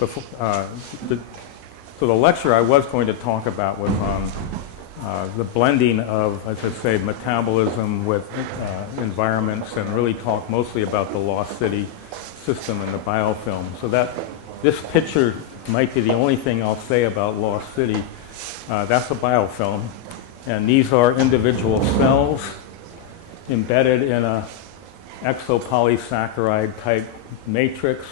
before, so the lecture I was going to talk about was on the blending of, as I say, metabolism with environments, and really talk mostly about the lost city system and the biofilm. So this picture might be the only thing I'll say about lost city. That's a biofilm, and these are individual cells embedded in a exopolysaccharide type matrix.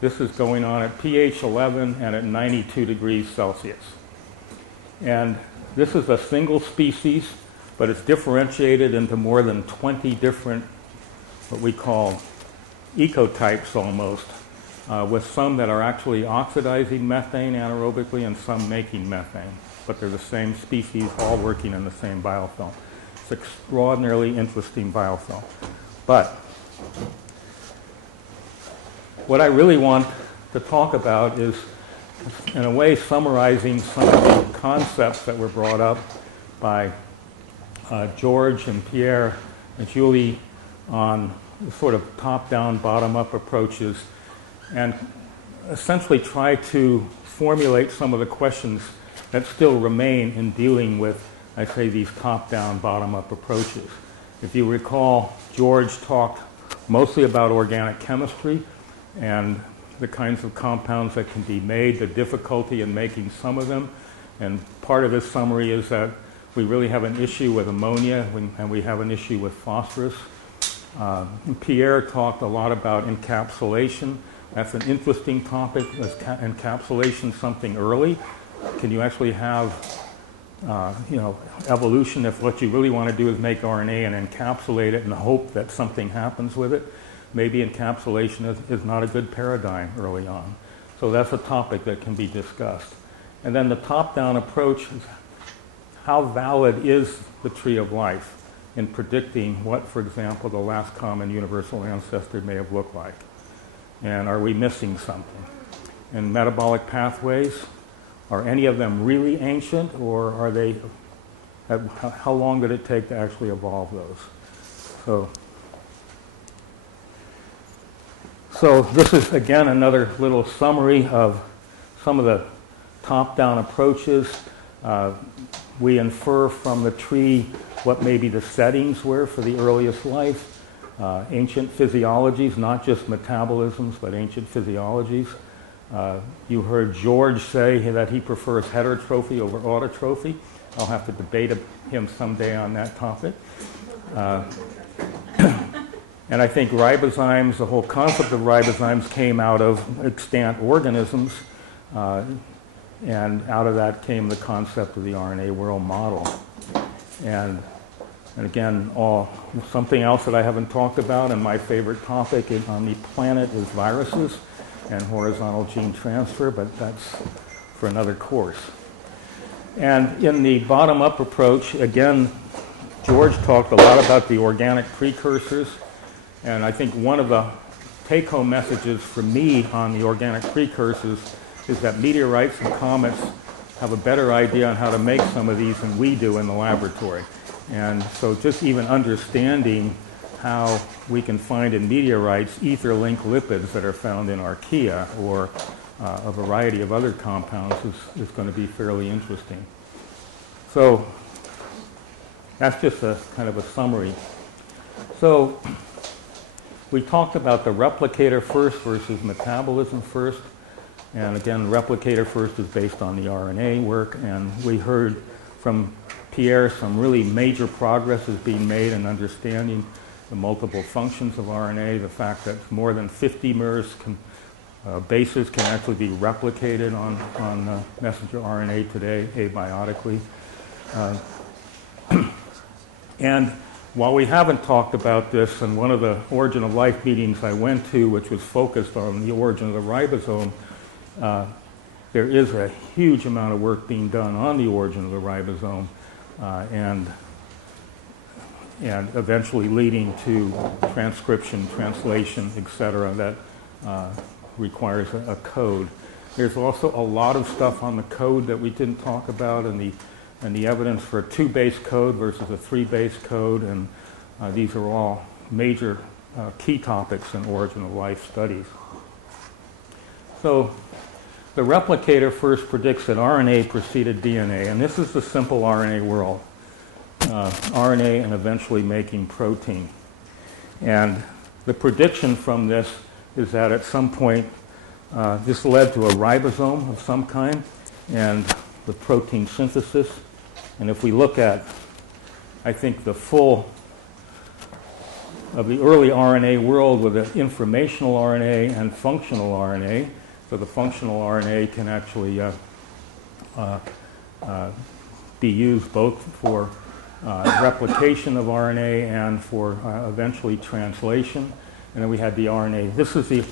This is going on at pH 11 and at 92 degrees Celsius. And this is a single species, but it's differentiated into more than 20 different, what we call ecotypes almost, with some that are actually oxidizing methane anaerobically and some making methane. But they're the same species, all working in the same biofilm. It's an extraordinarily interesting biofilm. But what I really want to talk about is, in a way, summarizing some of the concepts that were brought up by George and Pierre and Julie on the sort of top-down, bottom-up approaches, and essentially try to formulate some of the questions that still remain in dealing with, I say, these top-down, bottom-up approaches. If you recall, George talked mostly about organic chemistry and the kinds of compounds that can be made, the difficulty in making some of them. And part of his summary is that we really have an issue with ammonia and we have an issue with phosphorus. Pierre talked a lot about encapsulation. That's an interesting topic. Is encapsulation something early? Can you actually have evolution if what you really want to do is make RNA and encapsulate it and hope that something happens with it? Maybe encapsulation is not a good paradigm early on. So that's a topic that can be discussed. And then the top-down approach is how valid is the tree of life in predicting what, for example, the last common universal ancestor may have looked like? And are we missing something? And metabolic pathways, are any of them really ancient, or are they, how long did it take to actually evolve those? So this is, again, another little summary of some of the top-down approaches. We infer from the tree what maybe the settings were for the earliest life, ancient physiologies, not just metabolisms, but ancient physiologies. You heard George say that he prefers heterotrophy over autotrophy. I'll have to debate him someday on that topic. And I think ribozymes, the whole concept of ribozymes came out of extant organisms, and out of that came the concept of the RNA world model. And again, something else that I haven't talked about, and my favorite topic on the planet is viruses and horizontal gene transfer, but that's for another course. And in the bottom-up approach, again, George talked a lot about the organic precursors. And I think one of the take-home messages for me on the organic precursors is that meteorites and comets have a better idea on how to make some of these than we do in the laboratory. And so just even understanding how we can find in meteorites ether-linked lipids that are found in archaea or a variety of other compounds is going to be fairly interesting. So that's just a kind of a summary. So we talked about the replicator first versus metabolism first. And again, replicator first is based on the RNA work. And we heard from Pierre some really major progress is being made in understanding the multiple functions of RNA, the fact that more than 50 MERS bases can actually be replicated on messenger RNA today abiotically. And while we haven't talked about this, and one of the Origin of Life meetings I went to, which was focused on the origin of the ribosome, there is a huge amount of work being done on the origin of the ribosome, and eventually leading to transcription, translation, etc., that requires a code. There's also a lot of stuff on the code that we didn't talk about, and the evidence for a 2-base code versus a 3-base code, and these are all major key topics in origin of life studies. So the replicator first predicts that RNA preceded DNA, and this is the simple RNA world. RNA and eventually making protein. And the prediction from this is that at some point this led to a ribosome of some kind and the protein synthesis. And if we look at, I think, the full of the early RNA world with the informational RNA and functional RNA, so the functional RNA can actually be used both for replication of RNA and for eventually translation. And then we had the RNA. This is the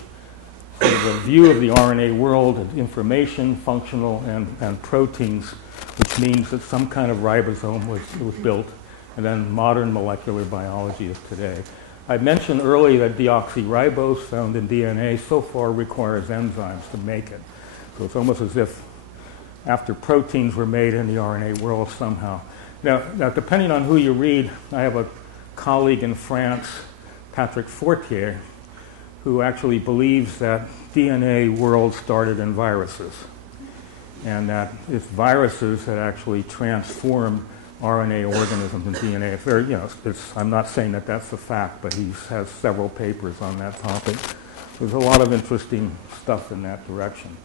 view of the RNA world of information, functional, and proteins, which means that some kind of ribosome was built, and then modern molecular biology is today. I mentioned earlier that deoxyribose found in DNA so far requires enzymes to make it. So it's almost as if after proteins were made in the RNA world somehow. Now, depending on who you read, I have a colleague in France, Patrick Fortier, who actually believes that DNA world started in viruses, and that it's viruses that actually transform RNA organisms and DNA. It's very, I'm not saying that that's a fact, but he has several papers on that topic. There's a lot of interesting stuff in that direction.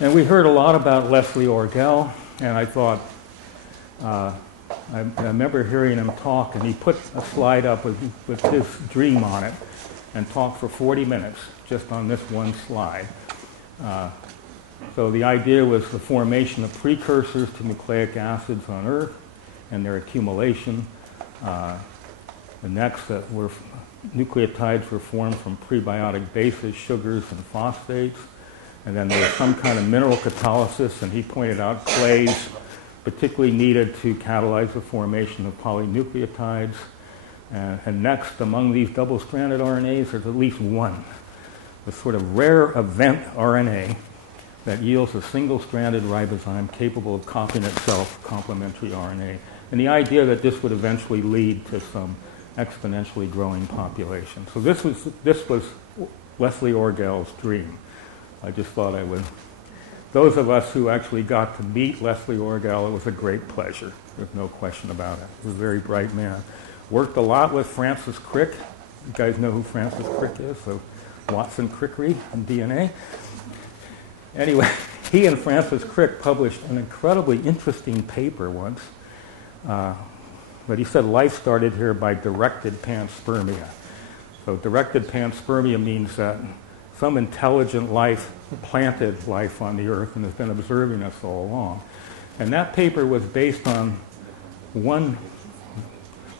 And we heard a lot about Leslie Orgel, and I thought, I remember hearing him talk, and he put a slide up with his dream on it and talked for 40 minutes just on this one slide. So the idea was the formation of precursors to nucleic acids on Earth and their accumulation. The next nucleotides were formed from prebiotic bases, sugars, and phosphates. And then there was some kind of mineral catalysis, and he pointed out clays particularly needed to catalyze the formation of polynucleotides. And next, among these double-stranded RNAs, there's at least one, the sort of rare event RNA that yields a single-stranded ribosome capable of copying itself, complementary RNA. And the idea that this would eventually lead to some exponentially growing population. So this was Leslie Orgel's dream. I just thought I would. Those of us who actually got to meet Leslie Orgel, it was a great pleasure. There's no question about it. He was a very bright man. Worked a lot with Francis Crick. You guys know who Francis Crick is, so Watson Crickery and DNA. Anyway, he and Francis Crick published an incredibly interesting paper once. But he said life started here by directed panspermia. So directed panspermia means that some intelligent life planted life on the Earth and has been observing us all along. And that paper was based on one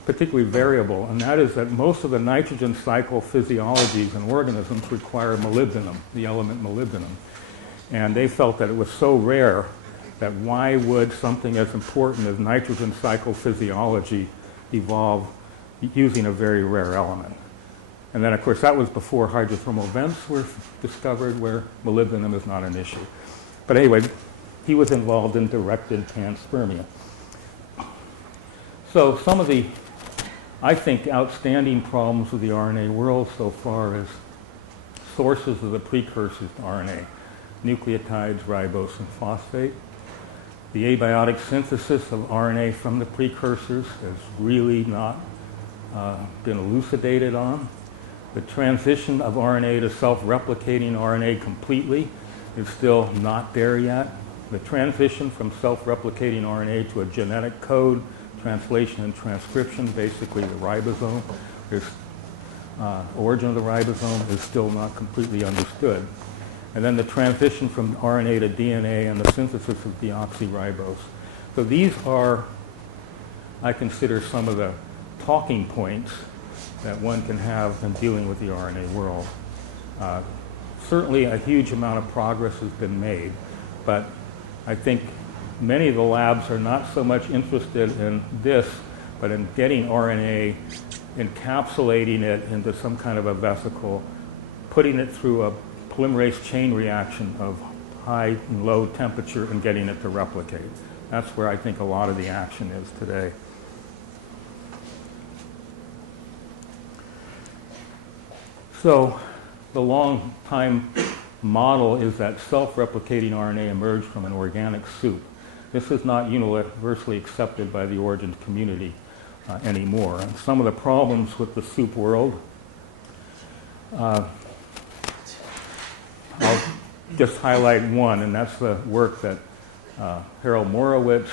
particularly variable, and that is that most of the nitrogen cycle physiologies in organisms require molybdenum, the element molybdenum. And they felt that it was so rare that why would something as important as nitrogen cycle physiology evolve using a very rare element? And then, of course, that was before hydrothermal vents were discovered, where molybdenum is not an issue. But anyway, he was involved in directed panspermia. So some of the, I think, outstanding problems with the RNA world so far is sources of the precursors to RNA, nucleotides, ribose, and phosphate. The abiotic synthesis of RNA from the precursors has really not been elucidated on. The transition of RNA to self-replicating RNA completely is still not there yet. The transition from self-replicating RNA to a genetic code, translation and transcription, basically the ribosome, origin of the ribosome is still not completely understood. And then the transition from RNA to DNA and the synthesis of deoxyribose. So these are, I consider, some of the talking points that one can have in dealing with the RNA world. Certainly a huge amount of progress has been made, but I think many of the labs are not so much interested in this, but in getting RNA, encapsulating it into some kind of a vesicle, putting it through a polymerase chain reaction of high and low temperature and getting it to replicate. That's where I think a lot of the action is today. So the long time model is that self-replicating RNA emerged from an organic soup. This is not universally accepted by the origins community anymore. And some of the problems with the soup world, I'll just highlight one, and that's the work that Harold Morowitz,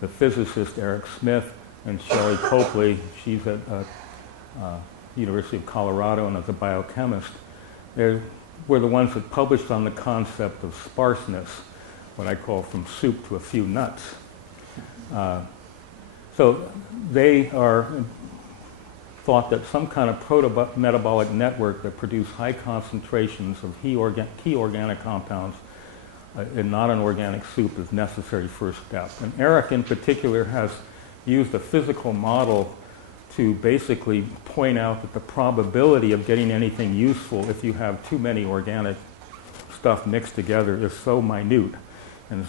the physicist Eric Smith, and Shelley Copley, she's at University of Colorado and is a biochemist, they were the ones that published on the concept of sparseness, what I call from soup to a few nuts. So they thought that some kind of proto-metabolic network that produced high concentrations of key organic compounds in not an organic soup is necessary first step. And Eric in particular has used a physical model to basically point out that the probability of getting anything useful if you have too many organic stuff mixed together is so minute. And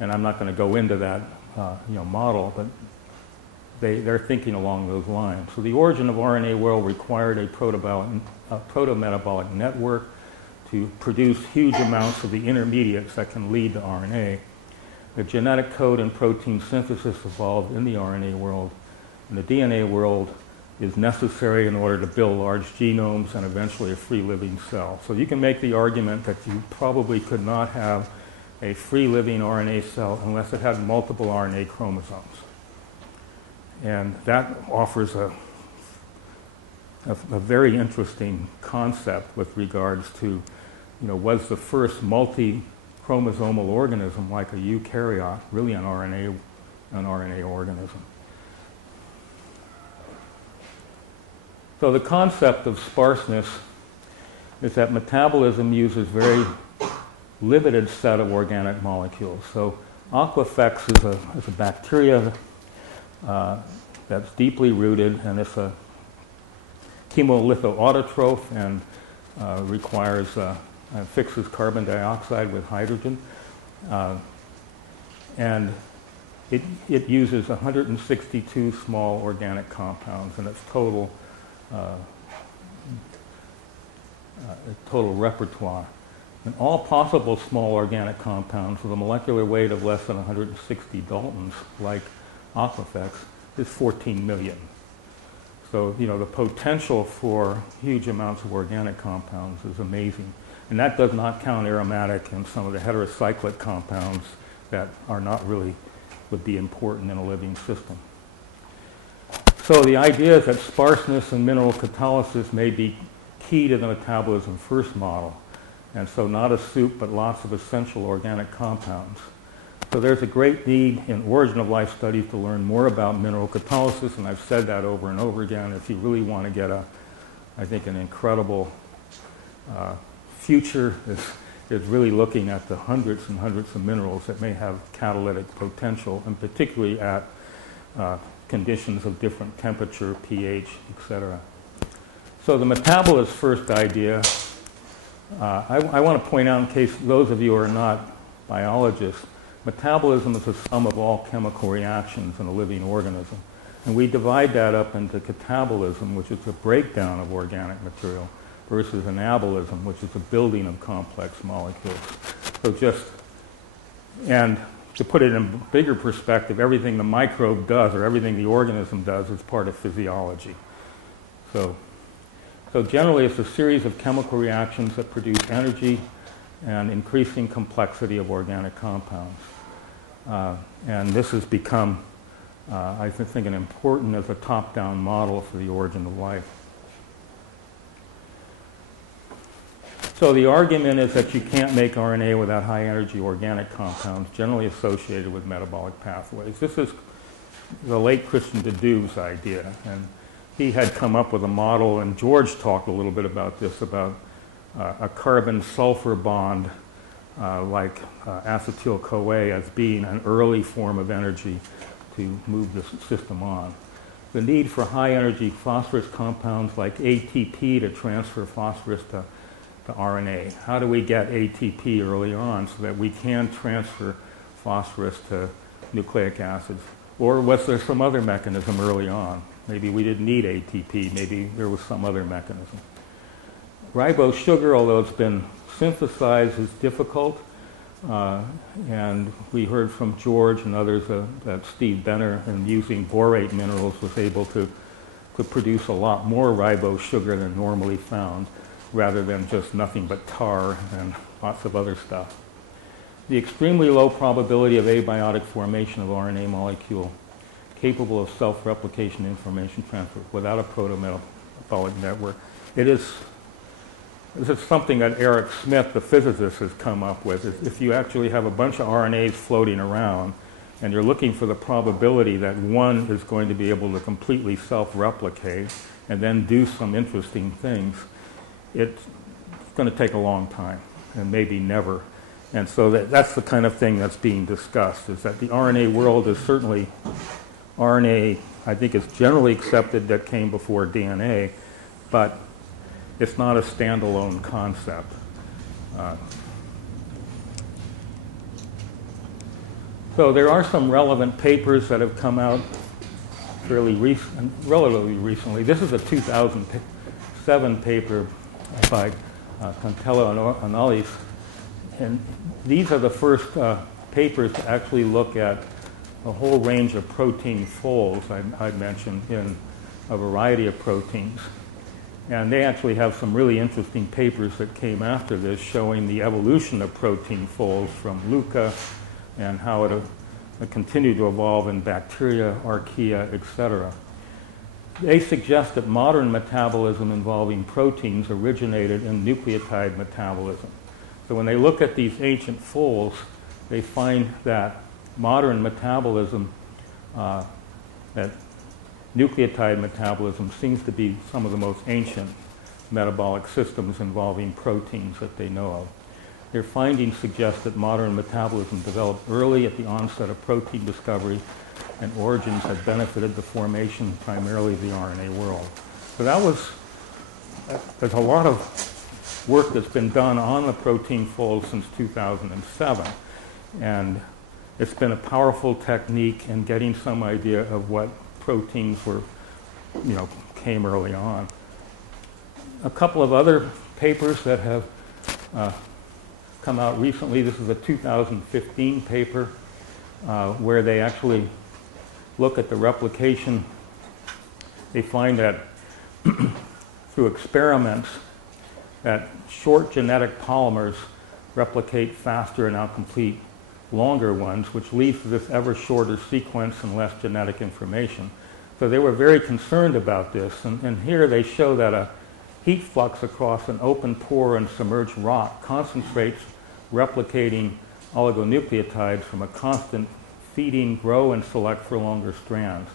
I'm not going to go into that model, but they're thinking along those lines. So the origin of RNA world required a proto-metabolic network to produce huge amounts of the intermediates that can lead to RNA. The genetic code and protein synthesis evolved in the RNA world, and the DNA world is necessary in order to build large genomes and eventually a free living cell. So you can make the argument that you probably could not have a free living RNA cell unless it had multiple RNA chromosomes. And that offers a very interesting concept with regards to, was the first multi-chromosomal organism like a eukaryote really an RNA organism? So the concept of sparseness is that metabolism uses very limited set of organic molecules. So Aquifex is a bacteria that's deeply rooted, and it's a chemolithoautotroph and requires fixes carbon dioxide with hydrogen, and it uses 162 small organic compounds in its total repertoire. And all possible small organic compounds with a molecular weight of less than 160 Daltons, like Aquifex, is 14 million. So, the potential for huge amounts of organic compounds is amazing. And that does not count aromatic and some of the heterocyclic compounds that are not really, would be important in a living system. So the idea is that sparseness and mineral catalysis may be key to the metabolism first model. And so not a soup, but lots of essential organic compounds. So there's a great need in origin of life studies to learn more about mineral catalysis, and I've said that over and over again. If you really want to get I think an incredible future is really looking at the hundreds and hundreds of minerals that may have catalytic potential, and particularly at conditions of different temperature, pH, etc. So the metabolist first idea, I want to point out, in case those of you who are not biologists, metabolism is the sum of all chemical reactions in a living organism. And we divide that up into catabolism, which is a breakdown of organic material, versus anabolism, which is a building of complex molecules. So and to put it in bigger perspective, everything the microbe does or everything the organism does is part of physiology. So generally it's a series of chemical reactions that produce energy and increasing complexity of organic compounds. And this has become, I think, important as a top-down model for the origin of life. So the argument is that you can't make RNA without high-energy organic compounds generally associated with metabolic pathways. This is the late Christian de Duve's idea, and he had come up with a model, and George talked a little bit about this, about a carbon-sulfur bond like acetyl-CoA as being an early form of energy to move the system on. The need for high-energy phosphorus compounds like ATP to transfer phosphorus to RNA. How do we get ATP early on so that we can transfer phosphorus to nucleic acids? Or was there some other mechanism early on? Maybe we didn't need ATP. Maybe there was some other mechanism. Ribose sugar, although it's been synthesize is difficult. And we heard from George and others that Steve Benner, in using borate minerals, was able to produce a lot more ribose sugar than normally found, rather than just nothing but tar and lots of other stuff. The extremely low probability of abiotic formation of RNA molecule capable of self-replication information transfer without a protometabolic network. This is something that Eric Smith, the physicist, has come up with. If you actually have a bunch of RNAs floating around and you're looking for the probability that one is going to be able to completely self-replicate and then do some interesting things, it's going to take a long time and maybe never. And so that's the kind of thing that's being discussed, is that the RNA world is certainly RNA, I think it's generally accepted that came before DNA, but it's not a standalone concept. So there are some relevant papers that have come out relatively recently. This is a 2007 paper by Contello and Alice, and these are the first papers to actually look at a whole range of protein folds I mentioned in a variety of proteins. And they actually have some really interesting papers that came after this showing the evolution of protein folds from Luca and how it continued to evolve in bacteria, archaea, etc. They suggest that modern metabolism involving proteins originated in nucleotide metabolism. So when they look at these ancient folds, they find that modern metabolism, that nucleotide metabolism seems to be some of the most ancient metabolic systems involving proteins that they know of. Their findings suggest that modern metabolism developed early at the onset of protein discovery, and origins had benefited the formation primarily of the RNA world. So there's a lot of work that's been done on the protein fold since 2007, and it's been a powerful technique in getting some idea of what proteins came early on. A couple of other papers that have come out recently. This is a 2015 paper where they actually look at the replication. They find that through experiments that short genetic polymers replicate faster and outcomplete longer ones, which leads to this ever shorter sequence and less genetic information. So they were very concerned about this, and here they show that a heat flux across an open pore and submerged rock concentrates replicating oligonucleotides from a constant feeding, grow, and select for longer strands.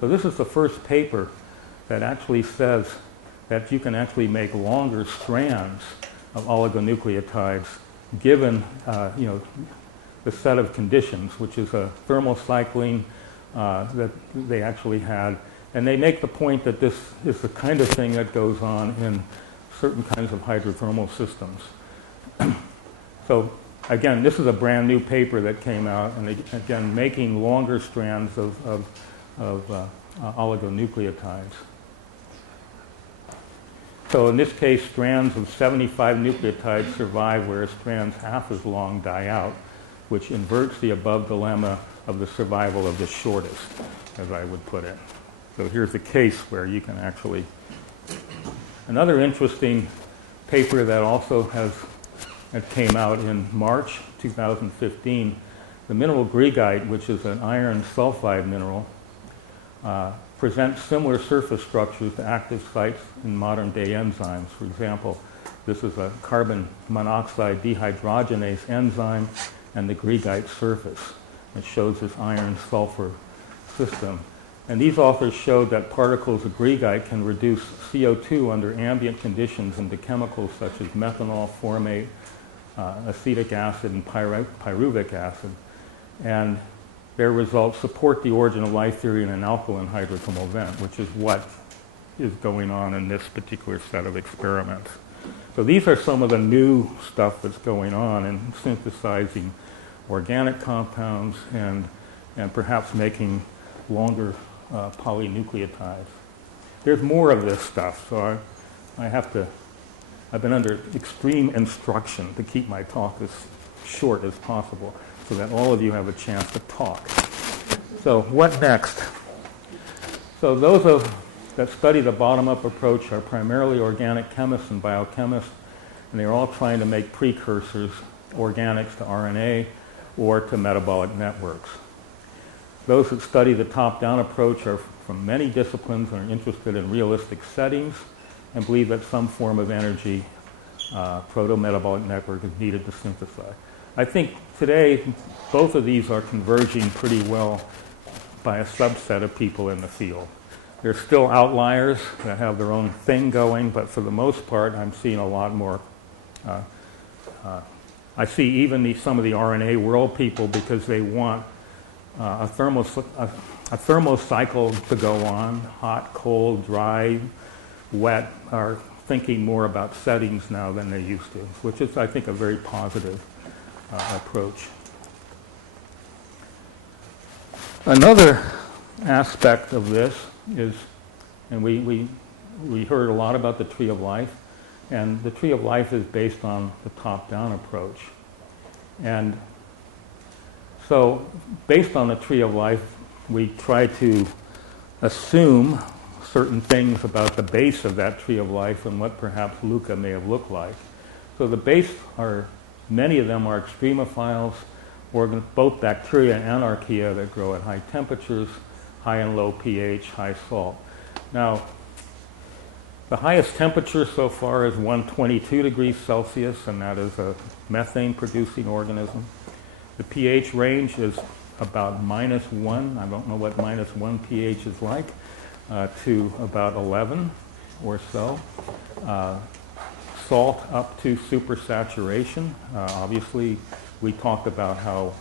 So this is the first paper that actually says that you can actually make longer strands of oligonucleotides given the set of conditions, which is a thermal cycling that they actually had. And they make the point that this is the kind of thing that goes on in certain kinds of hydrothermal systems. So again, this is a brand new paper that came out, and again, making longer strands of oligonucleotides. So in this case, strands of 75 nucleotides survive, whereas strands half as long die out, which inverts the above dilemma of the survival of the shortest, as I would put it. So here's a case where you can actually... Another interesting paper that also that came out in March 2015, the mineral greigite, which is an iron sulfide mineral, presents similar surface structures to active sites in modern-day enzymes. For example, this is a carbon monoxide dehydrogenase enzyme and the greigite surface. It shows this iron-sulfur system. And these authors showed that particles of greigite can reduce CO2 under ambient conditions into chemicals such as methanol, formate, acetic acid, and pyruvic acid. And their results support the origin of life theory in an alkaline hydrothermal vent, which is what is going on in this particular set of experiments. So these are some of the new stuff that's going on in synthesizing organic compounds and perhaps making longer polynucleotides. There's more of this stuff, so I have to I've been under extreme instruction to keep my talk as short as possible so that all of you have a chance to talk. So what next? So those that study the bottom-up approach are primarily organic chemists and biochemists, and they're all trying to make precursors, organics to RNA or to metabolic networks. Those that study the top-down approach are from many disciplines and are interested in realistic settings and believe that some form of energy, proto-metabolic network, is needed to synthesize. I think today both of these are converging pretty well by a subset of people in the field. There's still outliers that have their own thing going, but for the most part, I'm seeing a lot more. I see even some of the RNA world people, because they want a thermocycle to go on, hot, cold, dry, wet, are thinking more about settings now than they used to, which is, I think, a very positive approach. Another aspect of this is, and we heard a lot about the tree of life, and the tree of life is based on the top-down approach. And so based on the tree of life, we try to assume certain things about the base of that tree of life and what perhaps LUCA may have looked like. So the base are, many of them are extremophiles, both bacteria and archaea that grow at high temperatures, high and low pH, high salt. Now, the highest temperature so far is 122 degrees Celsius, and that is a methane-producing organism. The pH range is about -1, I don't know what -1 pH is like, to about 11 or so. Salt up to supersaturation. Obviously, we talked about how,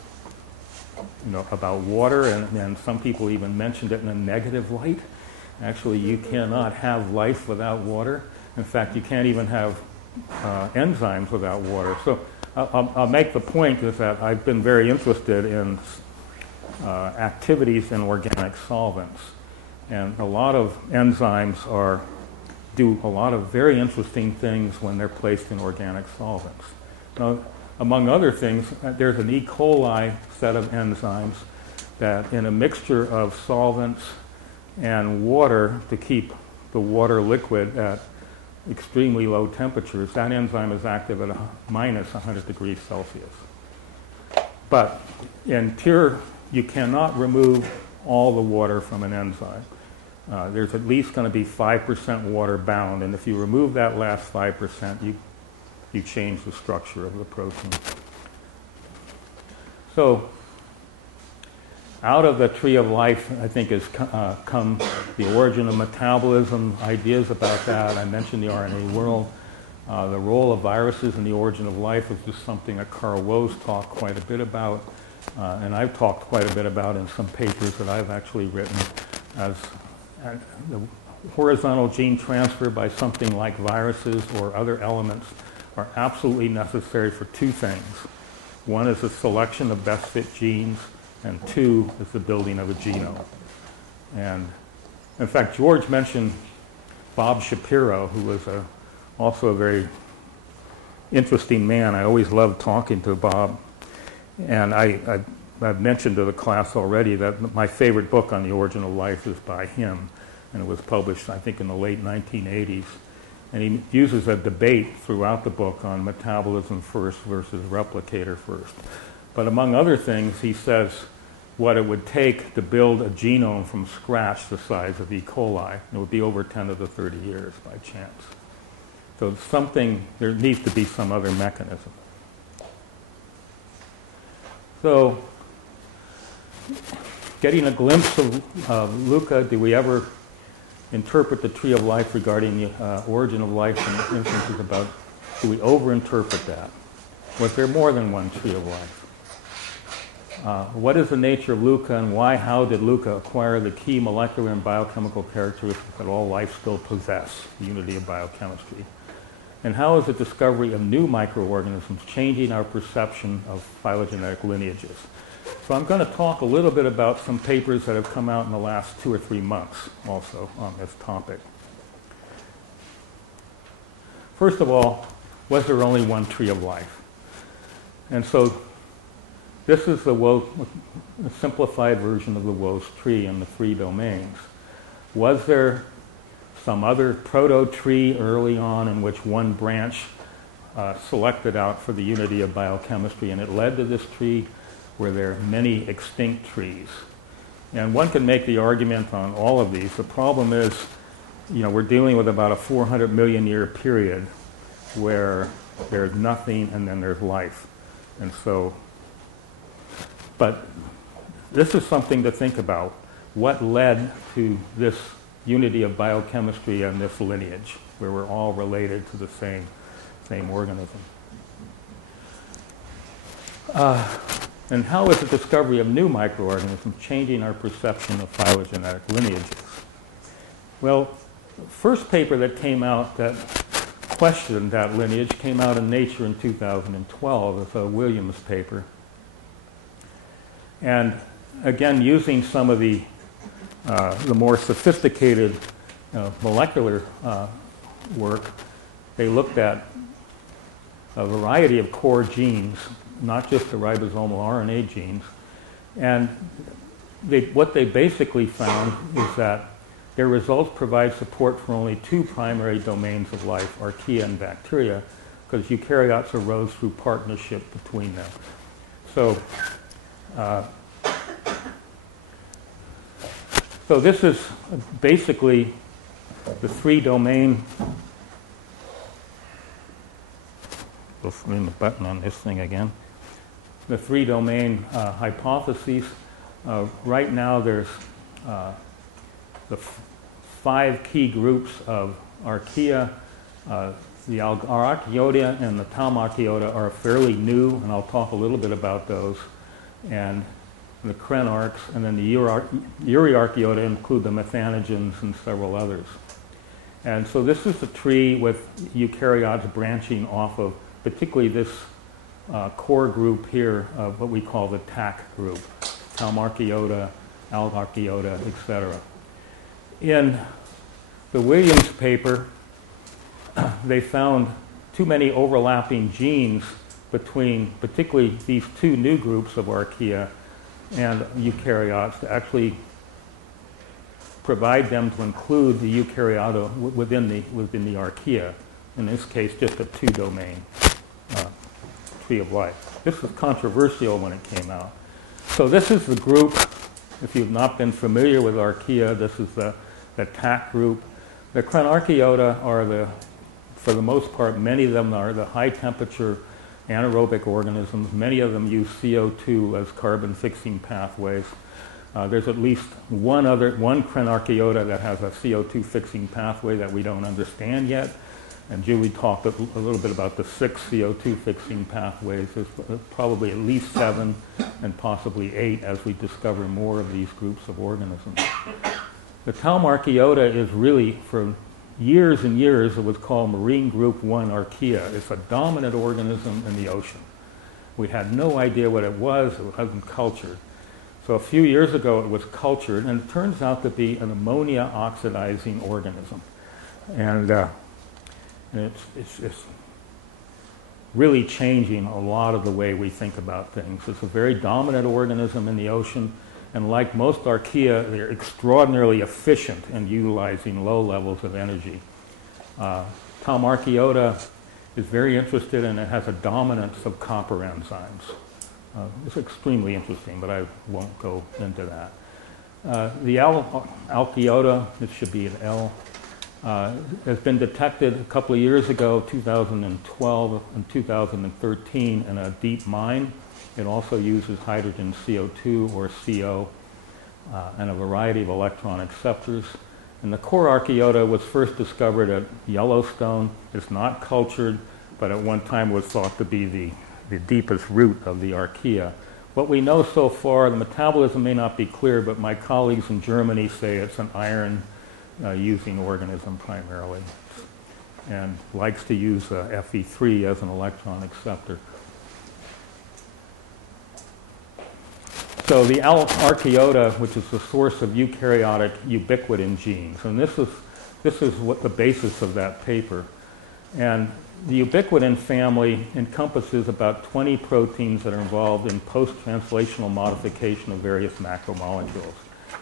about water, and some people even mentioned it in a negative light. Actually, you cannot have life without water. In fact, you can't even have enzymes without water. So I'll make the point is that I've been very interested in activities in organic solvents. And a lot of enzymes do a lot of very interesting things when they're placed in organic solvents. Now, among other things, there's an E. coli set of enzymes that in a mixture of solvents and water, to keep the water liquid at extremely low temperatures, that enzyme is active at -100 degrees Celsius. But in pure, you cannot remove all the water from an enzyme. There's at least going to be 5% water bound, and if you remove that last 5%, you change the structure of the protein. So out of the tree of life, I think, has come the origin of metabolism, ideas about that. I mentioned the RNA world. The role of viruses in the origin of life is just something that Carl Woese talked quite a bit about, and I've talked quite a bit about in some papers that I've actually written, as the horizontal gene transfer by something like viruses or other elements are absolutely necessary for two things. One is the selection of best fit genes, and two is the building of a genome. And in fact, George mentioned Bob Shapiro, who was also a very interesting man. I always loved talking to Bob. And I've mentioned to the class already that my favorite book on the origin of life is by him. And it was published, I think, in the late 1980s. And he uses a debate throughout the book on metabolism first versus replicator first. But among other things, he says what it would take to build a genome from scratch the size of E. coli. It would be over 10 to the 30 years by chance. So there needs to be some other mechanism. So getting a glimpse of LUCA, do we ever interpret the tree of life regarding the origin of life, and instances about, do we overinterpret that? Was there more than one tree of life? What is the nature of LUCA, and how did LUCA acquire the key molecular and biochemical characteristics that all life still possess, the unity of biochemistry? And how is the discovery of new microorganisms changing our perception of phylogenetic lineages? So I'm going to talk a little bit about some papers that have come out in the last 2 or 3 months also on this topic. first of all, was there only one tree of life? And so this is a simplified version of the Woese tree in the 3 domains. Was there some other proto-tree early on in which one branch selected out for the unity of biochemistry, and it led to this tree? Were there many extinct trees? And one can make the argument on all of these. The problem is, we're dealing with about a 400 million year period where there's nothing and then there's life. And so, but this is something to think about. What led to this unity of biochemistry and this lineage, where we're all related to the same organism? And how is the discovery of new microorganisms changing our perception of phylogenetic lineages? Well, the first paper that came out that questioned that lineage came out in Nature in 2012. It's a Williams paper. And again, using some of the more sophisticated molecular work, they looked at a variety of core genes, not just the ribosomal RNA genes. And what they basically found is that their results provide support for only 2 primary domains of life, archaea and bacteria, because eukaryotes arose through partnership between them. So this is basically the 3-domain. We'll spin the button on this thing again. The 3-domain hypotheses. Right now there's the 5 key groups of archaea. The Archaeota and the Thaumarchaeota are fairly new, and I'll talk a little bit about those. And the Crenarchs, and then the Euryarchaeota include the Methanogens and several others. And so this is the tree with eukaryotes branching off of particularly this core group here of what we call the TAC group, Thaumarchaeota, Algarchaeota, etc. In the Williams paper, they found too many overlapping genes between particularly these 2 new groups of archaea and eukaryotes to actually provide them to include the eukaryota within the archaea. In this case, just a 2-domain tree of life. This was controversial when it came out. So this is the group. If you've not been familiar with archaea, this is the TAC group. The Crenarchaeota are for the most part, many of them are the high-temperature anaerobic organisms. Many of them use CO2 as carbon-fixing pathways. There's at least one Crenarchaeota that has a CO2 fixing pathway that we don't understand yet. And Julie talked a little bit about the 6 CO2 fixing pathways. There's probably at least 7 and possibly 8 as we discover more of these groups of organisms. The Thaumarchaeota is really, for years and years, it was called marine group 1 archaea. It's a dominant organism in the ocean. We had no idea what it was. It wasn't cultured. So a few years ago it was cultured, and it turns out to be an ammonia oxidizing organism. And it's really changing a lot of the way we think about things. It's a very dominant organism in the ocean, and like most archaea, they're extraordinarily efficient in utilizing low levels of energy. Thaumarchaeota is very interested, and it has a dominance of copper enzymes. It's extremely interesting, but I won't go into that. The Alchaeota, it should be an L, has been detected a couple of years ago, 2012 and 2013, in a deep mine. It also uses hydrogen CO2 or CO and a variety of electron acceptors. And the core Archaeota was first discovered at Yellowstone. It's not cultured, but at one time was thought to be the deepest root of the archaea. What we know so far, the metabolism may not be clear, but my colleagues in Germany say it's an iron using organism primarily, and likes to use Fe3 as an electron acceptor. So the Archaeota, which is the source of eukaryotic ubiquitin genes, and this is what the basis of that paper. And the ubiquitin family encompasses about 20 proteins that are involved in post-translational modification of various macromolecules.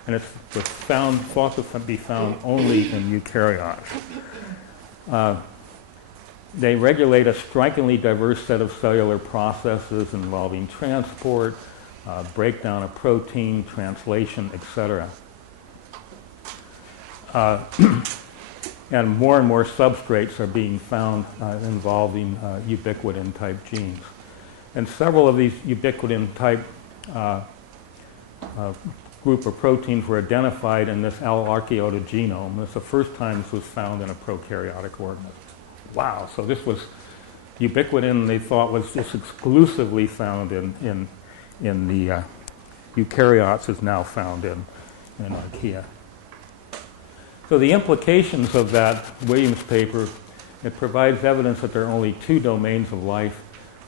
And it's thought to be found only in eukaryotes. They regulate a strikingly diverse set of cellular processes involving transport, breakdown of protein, translation, etc. And more substrates are being found involving ubiquitin-type genes. And several of these ubiquitin-type group of proteins were identified in this Archaeota genome. It's the first time this was found in a prokaryotic organism. Wow, so this was ubiquitin they thought was just exclusively found in the eukaryotes is now found in archaea. So the implications of that Williams paper, it provides evidence that there are only two domains of life.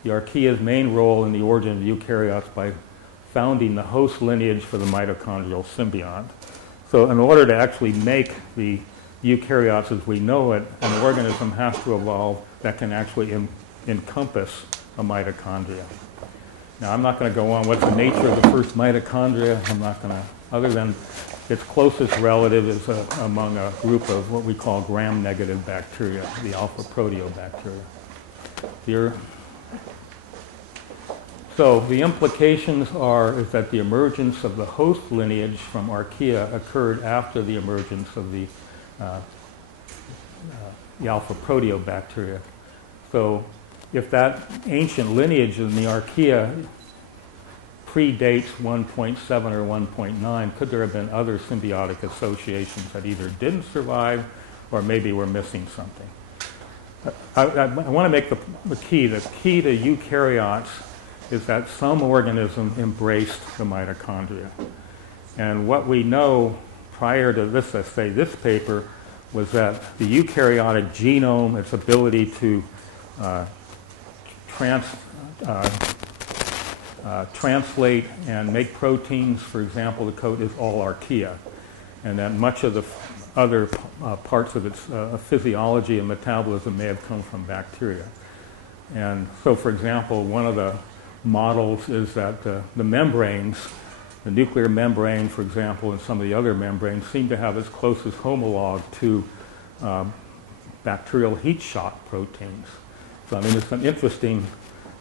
The archaea's main role in the origin of eukaryotes by founding the host lineage for the mitochondrial symbiont. So in order to actually make the eukaryotes as we know it, an organism has to evolve that can actually encompass a mitochondria. Now I'm not going to go on what's the nature of the first mitochondria. I'm not going to, other than its closest relative is among a group of what we call gram-negative bacteria, the alpha proteobacteria. So the implications is that the emergence of the host lineage from archaea occurred after the emergence of the alpha proteobacteria. So if that ancient lineage in the archaea predates 1.7 or 1.9, could there have been other symbiotic associations that either didn't survive or maybe we're missing something? I want to make the key to eukaryotes is that some organism embraced the mitochondria. And what we know prior to this, let's say this paper, was that the eukaryotic genome, its ability to translate and make proteins, for example, the coat is all archaea. And that much of the other parts of its physiology and metabolism may have come from bacteria. And so, for example, one of the models is that the membranes, the nuclear membrane, for example, and some of the other membranes seem to have its closest homologue to bacterial heat shock proteins. So, I mean, there's some interesting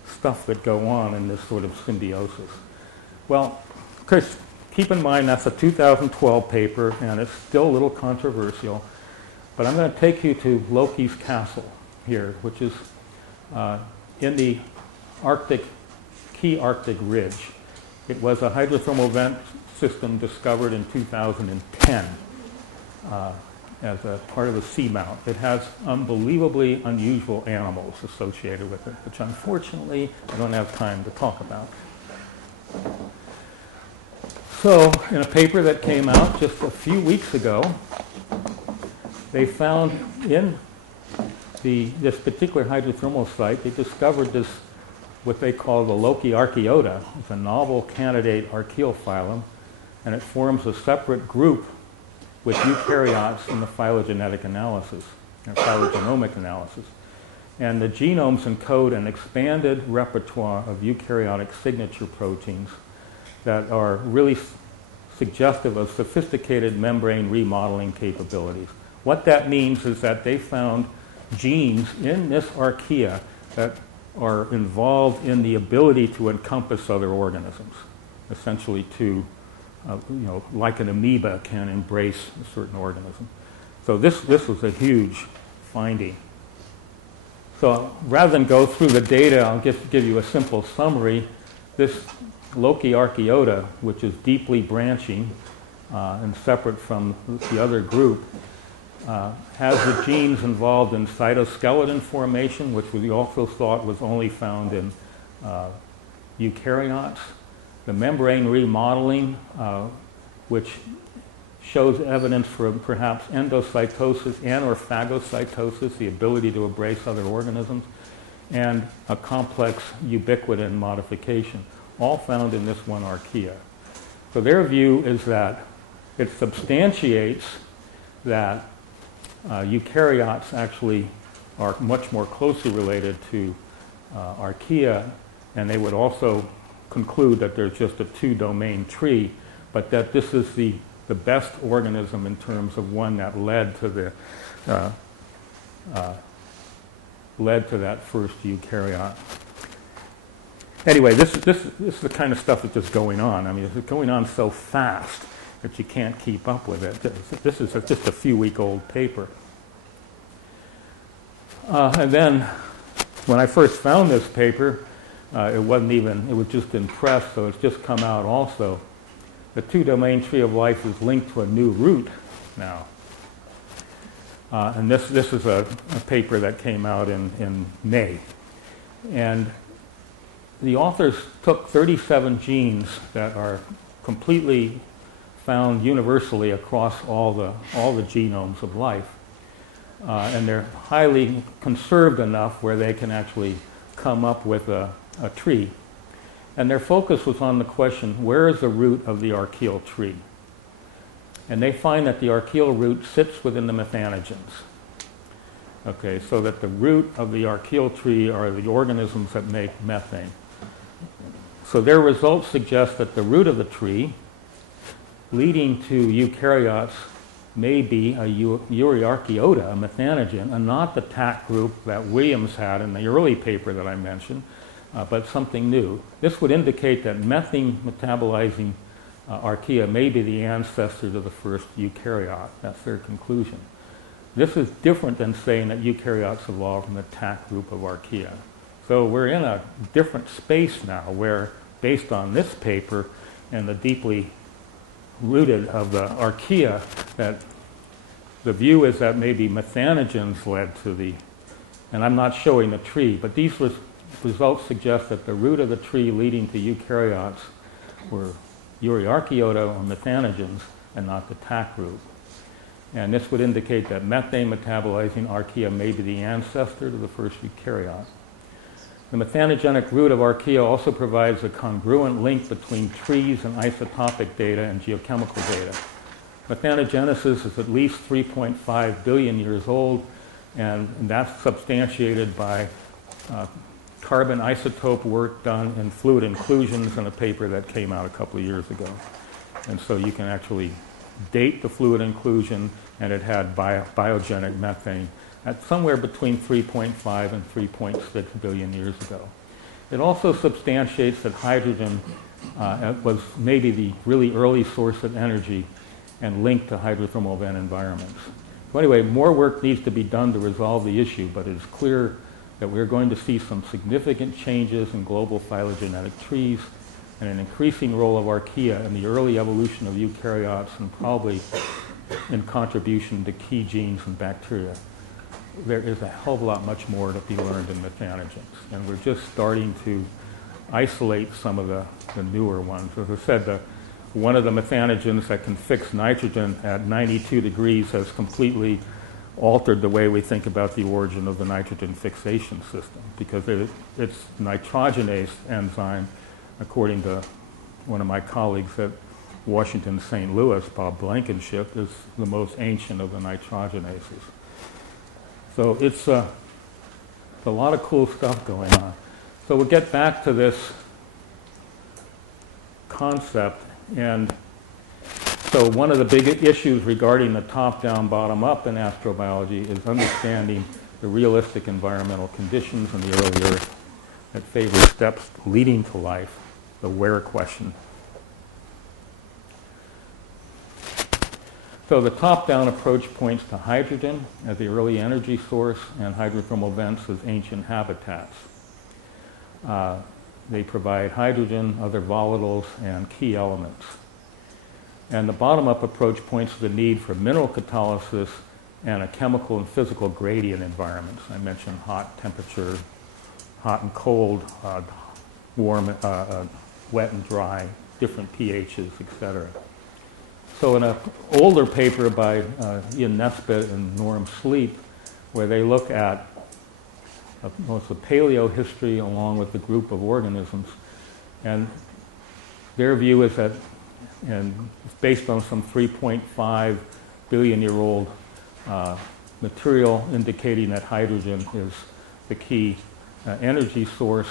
stuff that go on in this sort of symbiosis. Well, of course, keep in mind that's a 2012 paper, and it's still a little controversial. But I'm going to take you to Loki's castle here, which is in the key Arctic ridge. It was a hydrothermal vent system discovered in 2010 as a part of a seamount. It has unbelievably unusual animals associated with it, which unfortunately I don't have time to talk about. So, in a paper that came out just a few weeks ago, they found in this particular hydrothermal site, they discovered this, what they call the Loki Archaeota. It's a novel candidate archaeophyllum, and it forms a separate group with eukaryotes in the phylogenetic analysis, or phylogenomic analysis. And the genomes encode an expanded repertoire of eukaryotic signature proteins that are really suggestive of sophisticated membrane remodeling capabilities. What that means is that they found genes in this archaea that are involved in the ability to encompass other organisms, essentially to, like an amoeba can embrace a certain organism. So this was a huge finding. So rather than go through the data, I'll just give you a simple summary. This Loki Archaeota, which is deeply branching and separate from the other group, has the genes involved in cytoskeleton formation, which we also thought was only found in eukaryotes. The membrane remodeling, which shows evidence for perhaps endocytosis and or phagocytosis, the ability to embrace other organisms, and a complex ubiquitin modification, all found in this one archaea. So their view is that it substantiates that eukaryotes actually are much more closely related to archaea, and they would also conclude that there's just a two-domain tree, but that this is the best organism in terms of one that led to that first eukaryote. Anyway, this is the kind of stuff that's just going on. I mean, it's going on so fast that you can't keep up with it. This is just a few-week-old paper. And then, when I first found this paper, it was just in press, so it's just come out also. The two-domain tree of life is linked to a new root now. And this is a paper that came out in May. And the authors took 37 genes that are completely found universally across all the genomes of life. And they're highly conserved enough where they can actually come up with a tree. And their focus was on the question, where is the root of the archaeal tree? And they find that the archaeal root sits within the methanogens. Okay, so that the root of the archaeal tree are the organisms that make methane. So their results suggest that the root of the tree, leading to eukaryotes, may be a euryarchaeota, a methanogen, and not the TAC group that Williams had in the early paper that I mentioned, but something new. This would indicate that methane metabolizing archaea may be the ancestor to the first eukaryote. That's their conclusion. This is different than saying that eukaryotes evolved from the TAC group of archaea. So we're in a different space now where, based on this paper and the deeply rooted of the archaea, that the view is that maybe methanogens led to the, and I'm not showing the tree, but these results suggest that the root of the tree leading to eukaryotes were euryarchaeota or methanogens and not the TAC group. And this would indicate that methane metabolizing archaea may be the ancestor to the first eukaryote. The methanogenic root of archaea also provides a congruent link between trees and isotopic data and geochemical data. Methanogenesis is at least 3.5 billion years old, and that's substantiated by carbon isotope work done in fluid inclusions in a paper that came out a couple of years ago. And so you can actually date the fluid inclusion, and it had biogenic methane at somewhere between 3.5 and 3.6 billion years ago. It also substantiates that hydrogen was maybe the really early source of energy and linked to hydrothermal vent environments. So anyway, more work needs to be done to resolve the issue, but it is clear that we're going to see some significant changes in global phylogenetic trees and an increasing role of archaea in the early evolution of eukaryotes and probably in contribution to key genes in bacteria. There is a hell of a lot much more to be learned in methanogens, and we're just starting to isolate some of the newer ones. As I said, one of the methanogens that can fix nitrogen at 92 degrees has completely altered the way we think about the origin of the nitrogen fixation system, because it's nitrogenase enzyme, according to one of my colleagues at Washington St. Louis, Bob Blankenship, is the most ancient of the nitrogenases. So it's a lot of cool stuff going on. So we'll get back to this concept. And so one of the big issues regarding the top-down, bottom-up in astrobiology is understanding the realistic environmental conditions in the early Earth that favor steps leading to life, the where question. So the top-down approach points to hydrogen as the early energy source and hydrothermal vents as ancient habitats. They provide hydrogen, other volatiles, and key elements. And the bottom-up approach points to the need for mineral catalysis and a chemical and physical gradient environments. I mentioned hot temperature, hot and cold, warm, wet and dry, different pHs, etc. So in an older paper by Ian Nesbitt and Norm Sleep, where they look at most of the paleohistory along with the group of organisms, and their view is that, and it's based on some 3.5 billion year old material indicating that hydrogen is the key energy source,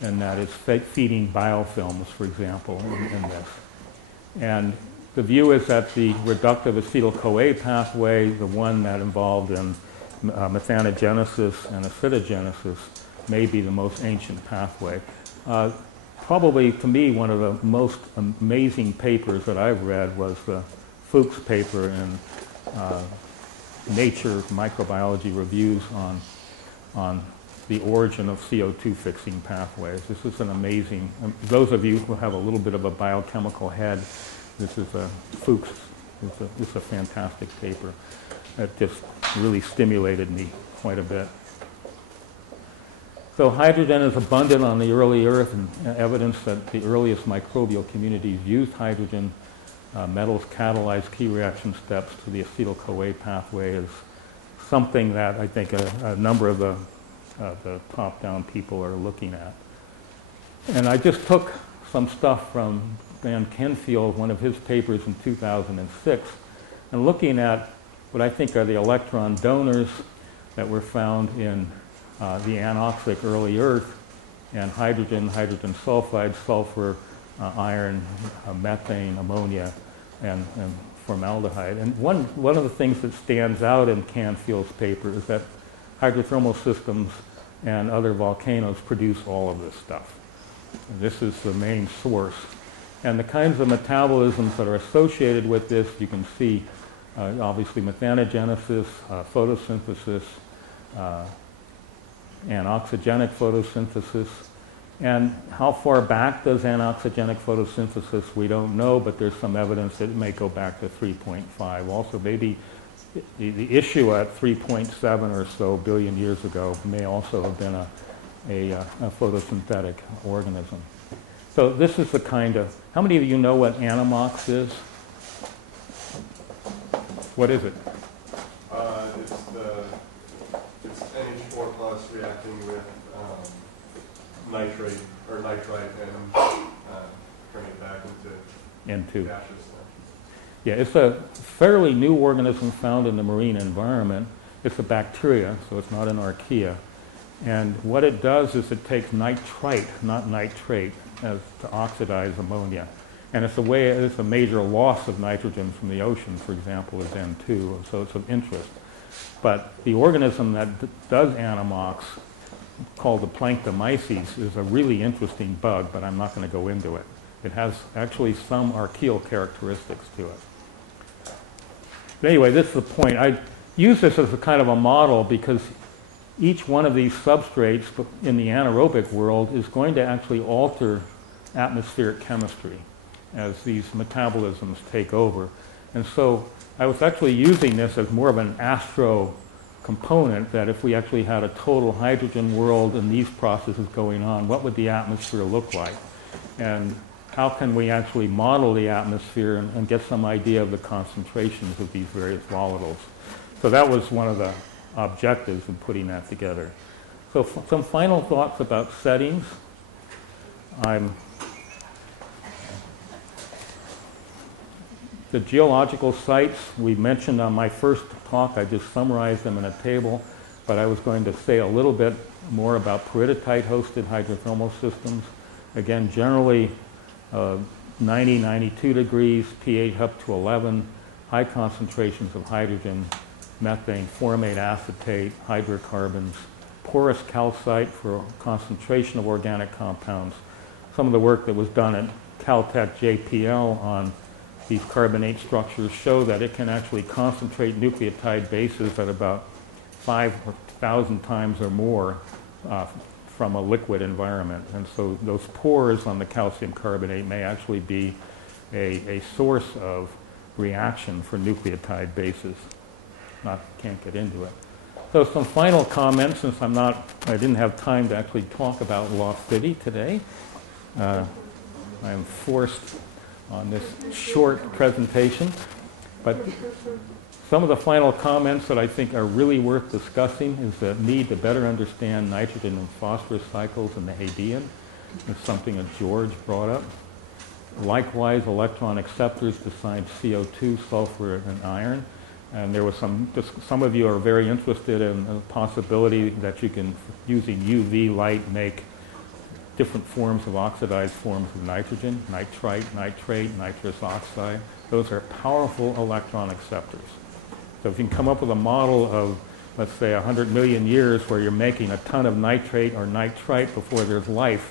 and that it's feeding biofilms, for example, in this. And the view is that the reductive acetyl-CoA pathway, the one that involved in methanogenesis and acidogenesis, may be the most ancient pathway. Probably, to me, one of the most amazing papers that I've read was the Fuchs paper in Nature Microbiology Reviews on the origin of CO2 fixing pathways. This is an amazing, those of you who have a little bit of a biochemical head, this is a Fuchs, this is a fantastic paper. It just really stimulated me quite a bit. So hydrogen is abundant on the early Earth, and evidence that the earliest microbial communities used hydrogen. Metals catalyze key reaction steps to the acetyl-CoA pathway is something that I think a number of the top-down people are looking at. And I just took some stuff from Van Kenfield, one of his papers in 2006, and looking at what I think are the electron donors that were found in the anoxic early Earth, and hydrogen, hydrogen sulfide, sulfur, iron, methane, ammonia, and formaldehyde. And one of the things that stands out in Canfield's paper is that hydrothermal systems and other volcanoes produce all of this stuff. And this is the main source. And the kinds of metabolisms that are associated with this, you can see obviously methanogenesis, photosynthesis, anoxygenic photosynthesis. And how far back does anoxygenic photosynthesis? We don't know, but there's some evidence that it may go back to 3.5. Also, maybe the issue at 3.7 or so billion years ago may also have been a photosynthetic organism. So this is the kind of, how many of you know what anammox is? What is it? It's NH4 plus reacting with nitrate or nitrite and turning it back into N2. gaseous. Yeah, it's a fairly new organism found in the marine environment. It's a bacteria, so it's not an archaea. And what it does is it takes nitrite, not nitrate, to oxidize ammonia. And it's a major loss of nitrogen from the ocean, for example, is N2, so it's of interest. But the organism that does anammox, called the planktomyces, is a really interesting bug, but I'm not going to go into it. It has actually some archaeal characteristics to it. But anyway, this is the point. I use this as a kind of a model because each one of these substrates in the anaerobic world is going to actually alter atmospheric chemistry as these metabolisms take over. And so I was actually using this as more of an astro component, that if we actually had a total hydrogen world and these processes going on, what would the atmosphere look like? And how can we actually model the atmosphere and get some idea of the concentrations of these various volatiles? So that was one of the objectives in putting that together. So some final thoughts about settings. The geological sites we mentioned on my first talk, I just summarized them in a table, but I was going to say a little bit more about peridotite-hosted hydrothermal systems. Again, generally 90, 92 degrees, pH up to 11, high concentrations of hydrogen, methane, formate acetate, hydrocarbons, porous calcite for concentration of organic compounds. Some of the work that was done at Caltech JPL on these carbonate structures show that it can actually concentrate nucleotide bases at about 5,000 times or more from a liquid environment. And so those pores on the calcium carbonate may actually be a source of reaction for nucleotide bases. Can't get into it. So some final comments, since I didn't have time to actually talk about Lost City today. I am forced on this short presentation, but some of the final comments that I think are really worth discussing is the need to better understand nitrogen and phosphorus cycles in the Hadean. It's something that George brought up. Likewise, electron acceptors besides CO2, sulfur, and iron. And there was some of you are very interested in the possibility that you can, using UV light, make different forms of oxidized forms of nitrogen, nitrite, nitrate, nitrous oxide. Those are powerful electron acceptors. So if you can come up with a model of, let's say, 100 million years where you're making a ton of nitrate or nitrite before there's life,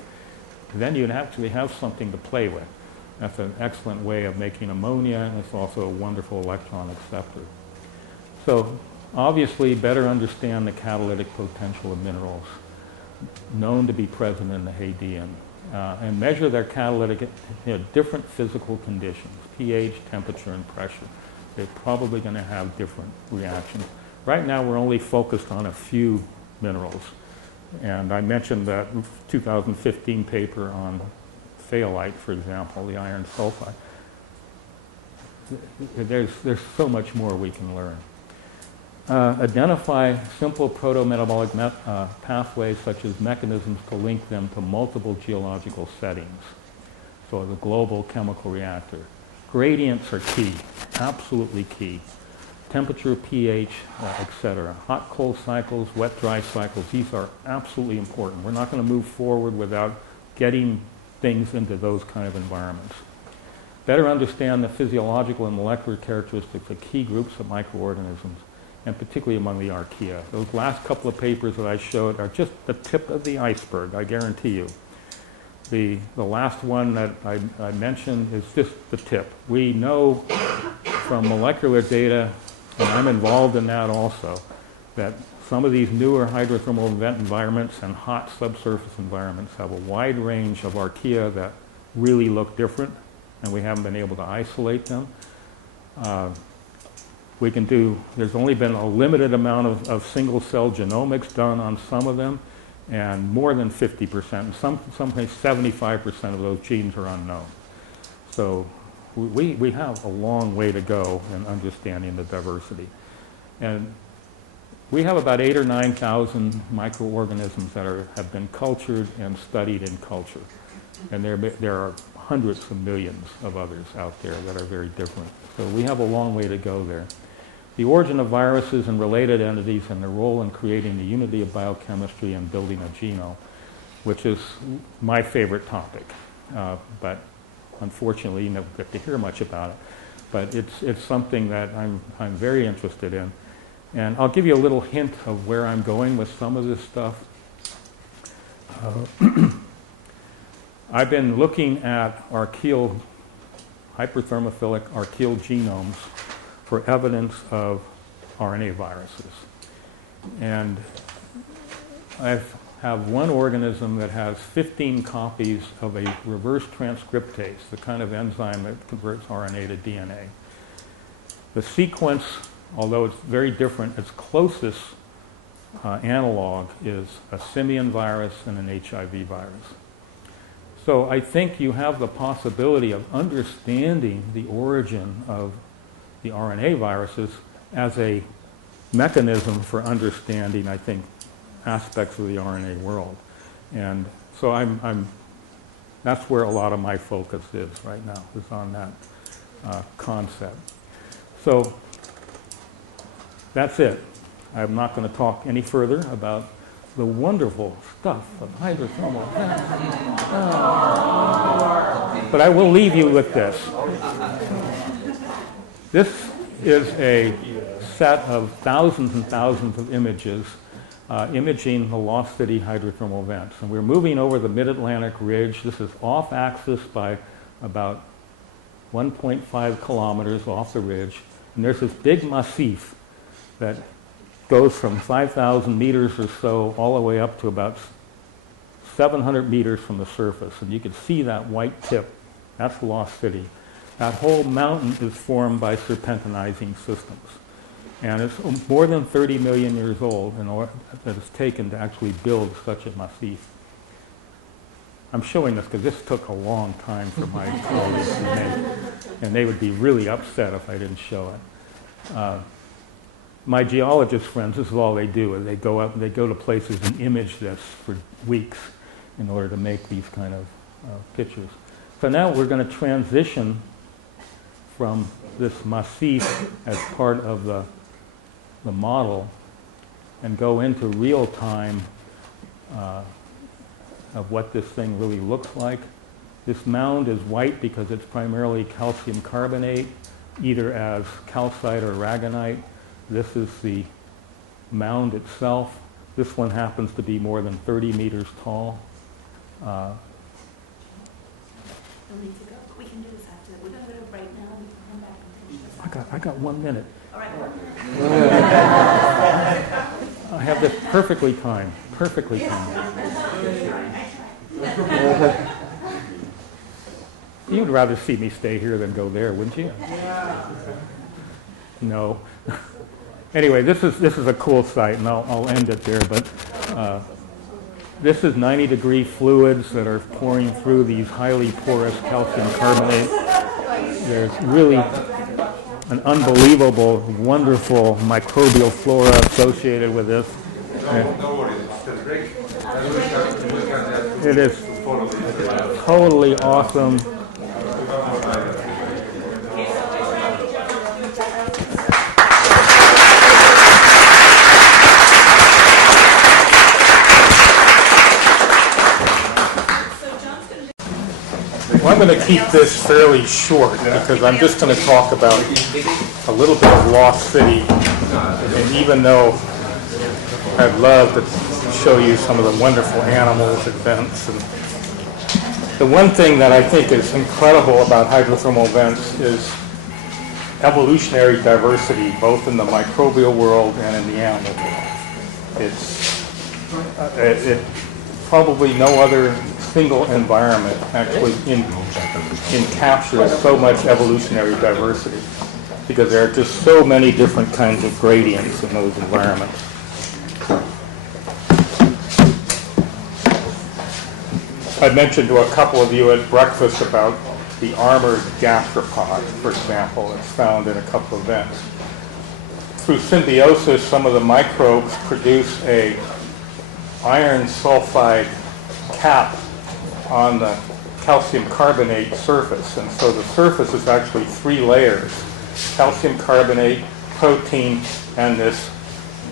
then you'd actually have something to play with. That's an excellent way of making ammonia, and it's also a wonderful electron acceptor. So obviously, better understand the catalytic potential of minerals known to be present in the Hadean, and measure their catalytic, different physical conditions, pH, temperature, and pressure. They're probably going to have different reactions. Right now, we're only focused on a few minerals. And I mentioned that 2015 paper on phaolite, for example, the iron sulfide. There's so much more we can learn. Identify simple proto-metabolic pathways such as mechanisms to link them to multiple geological settings. So the global chemical reactor. Gradients are key, absolutely key. Temperature, pH, etc. Hot, cold cycles, wet, dry cycles, these are absolutely important. We're not going to move forward without getting things into those kind of environments. Better understand the physiological and molecular characteristics of key groups of microorganisms, and particularly among the archaea. Those last couple of papers that I showed are just the tip of the iceberg, I guarantee you. The last one that I mentioned is just the tip. We know from molecular data, and I'm involved in that also, that some of these newer hydrothermal vent environments and hot subsurface environments have a wide range of archaea that really look different, and we haven't been able to isolate them. There's only been a limited amount of single-cell genomics done on some of them, and more than 50%, in some cases 75% of those genes are unknown. So we have a long way to go in understanding the diversity. And we have about 8,000 or 9,000 microorganisms that have been cultured and studied in culture. And there are hundreds of millions of others out there that are very different. So we have a long way to go there. The origin of viruses and related entities and their role in creating the unity of biochemistry and building a genome, which is my favorite topic. But unfortunately, you never get to hear much about it. But it's something that I'm very interested in. And I'll give you a little hint of where I'm going with some of this stuff. I've been looking at archaeal, hyperthermophilic archaeal genomes for evidence of RNA viruses. And I have one organism that has 15 copies of a reverse transcriptase, the kind of enzyme that converts RNA to DNA. The sequence, although it's very different, its closest analog is a simian virus and an HIV virus. So I think you have the possibility of understanding the origin of the RNA viruses as a mechanism for understanding, I think, aspects of the RNA world. And so that's where a lot of my focus is right now, is on that concept. So that's it. I'm not going to talk any further about the wonderful stuff of hydrothermal. But I will leave you with this. This is a set of thousands and thousands of images imaging the Lost City hydrothermal vents. And we're moving over the Mid-Atlantic Ridge. This is off-axis by about 1.5 kilometers off the ridge. And there's this big massif that goes from 5,000 meters or so all the way up to about 700 meters from the surface. And you can see that white tip. That's Lost City. That whole mountain is formed by serpentinizing systems. And it's more than 30 million years old in order that it's taken to actually build such a massif. I'm showing this because this took a long time for my colleagues to make, and they would be really upset if I didn't show it. My geologist friends, this is all they do, is they go up and they go to places and image this for weeks in order to make these kind of pictures. So now we're going to transition from this massif as part of the model and go into real time of what this thing really looks like. This mound is white because it's primarily calcium carbonate, either as calcite or aragonite. This is the mound itself. This one happens to be more than 30 meters tall. No need to go, but we can do this after. We're going to go right now. We can come back and finish this. I got 1 minute. All right. I have this perfectly timed. Perfectly timed. You'd rather see me stay here than go there, wouldn't you? No. Anyway, this is a cool site, and I'll end it there. But this is 90-degree fluids that are pouring through these highly porous calcium carbonate. There's really an unbelievable, wonderful microbial flora associated with this. It is totally awesome. Well, I'm going to keep this fairly short because I'm just going to talk about a little bit of Lost City. And even though I'd love to show you some of the wonderful animals, events, and the one thing that I think is incredible about hydrothermal vents is evolutionary diversity, both in the microbial world and in the animal world. It probably no other single environment actually encaptures so much evolutionary diversity because there are just so many different kinds of gradients in those environments. I mentioned to a couple of you at breakfast about the armored gastropod, for example, that's found in a couple of vents. Through symbiosis, some of the microbes produce a iron sulfide cap on the calcium carbonate surface. And so the surface is actually 3 layers: calcium carbonate, protein, and this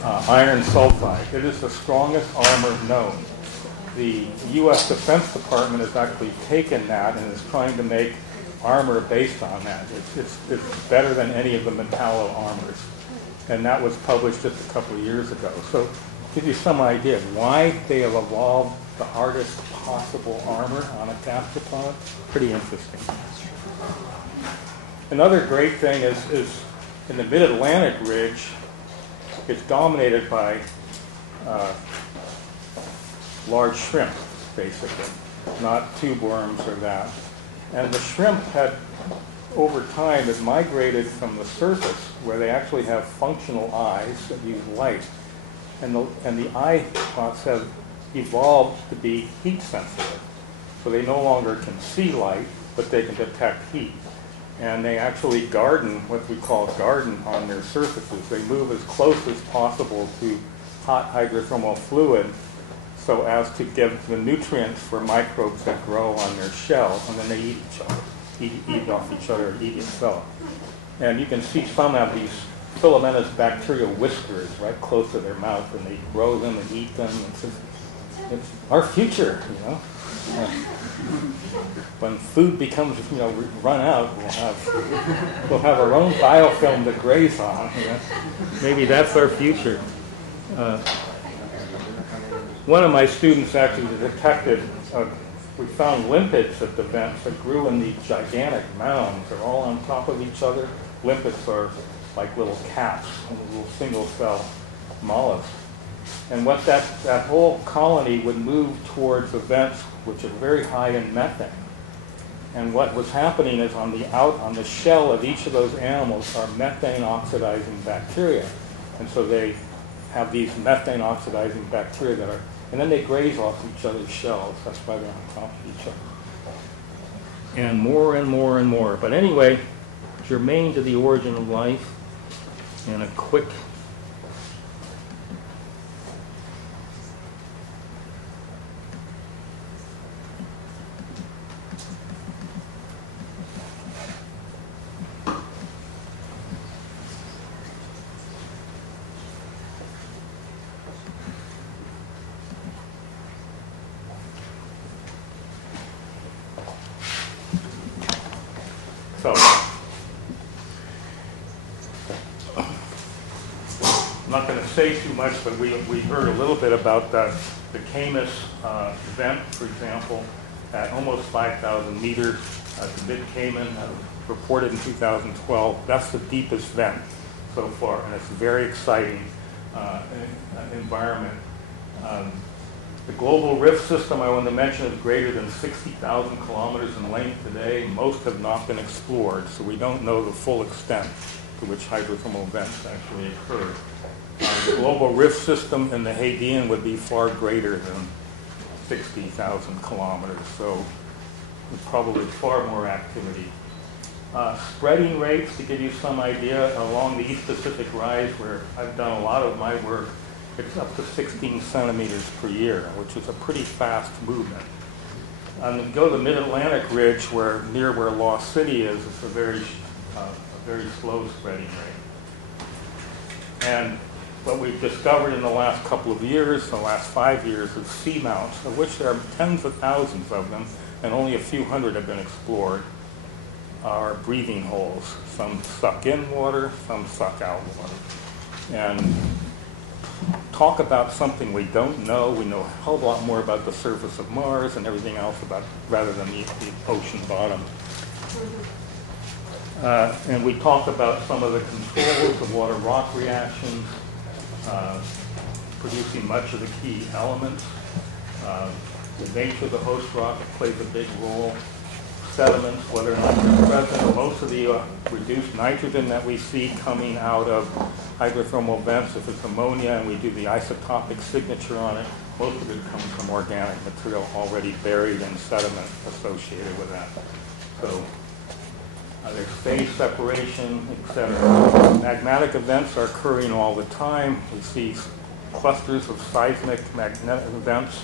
iron sulfide. It is the strongest armor known. The U.S. Defense Department has actually taken that and is trying to make armor based on that. It's better than any of the metallo armors. And that was published just a couple of years ago. So give you some idea of why they have evolved the hardest possible armor on a gastropod. Pretty interesting. Another great thing is in the mid-Atlantic ridge, it's dominated by large shrimp, basically, not tube worms or that. And the shrimp had, over time, has migrated from the surface, where they actually have functional eyes that use light. And the eye spots have evolved to be heat sensitive. So they no longer can see light, but they can detect heat. And they actually garden, what we call garden, on their surfaces. They move as close as possible to hot hydrothermal fluid so as to give the nutrients for microbes that grow on their shell, and then they eat each other, eat off each other, and eat each other. And you can see some have these filamentous bacterial whiskers right close to their mouth, and they grow them and eat them. It's our future, you know. When food becomes, run out, we'll have our own biofilm to graze on. You know? Maybe that's our future. One of my students actually detected, we found limpids at the vents that grew in these gigantic mounds. They're all on top of each other. Limpids are like little caps, little single-cell mollusks. And what that whole colony would move towards the vents, which are very high in methane. And what was happening is on the shell of each of those animals are methane oxidizing bacteria. And so they have these methane oxidizing bacteria that are, and then they graze off each other's shells. That's why they're on top of each other. And more and more and more. But anyway, germane to the origin of life, and a quick not going to say too much, but we heard a little bit about the COMAS vent, for example, at almost 5,000 meters at the Mid-Cayman, reported in 2012. That's the deepest vent so far, and it's a very exciting environment. The global rift system I want to mention is greater than 60,000 kilometers in length today. Most have not been explored, so we don't know the full extent to which hydrothermal vents actually occur. The global rift system in the Hadean would be far greater than 60,000 kilometers, so probably far more activity. Spreading rates, to give you some idea, along the East Pacific Rise, where I've done a lot of my work, it's up to 16 centimeters per year, which is a pretty fast movement. And go to the Mid-Atlantic Ridge, near where Lost City is, it's a very slow spreading rate. And what we've discovered in the last couple of years, the last 5 years, is seamounts, of which there are tens of thousands of them, and only a few hundred have been explored, are breathing holes. Some suck in water, some suck out water. And talk about something we don't know. We know a hell of a lot more about the surface of Mars and everything else rather than the ocean bottom. And we talk about some of the controls of water-rock reactions, producing much of the key elements. The nature of the host rock plays a big role. Sediments, whether or not they're present. Most of the reduced nitrogen that we see coming out of hydrothermal vents, if it's ammonia and we do the isotopic signature on it, most of it comes from organic material already buried in sediment associated with that. So there's phase separation, etc. Magmatic events are occurring all the time. We see clusters of seismic magnetic events.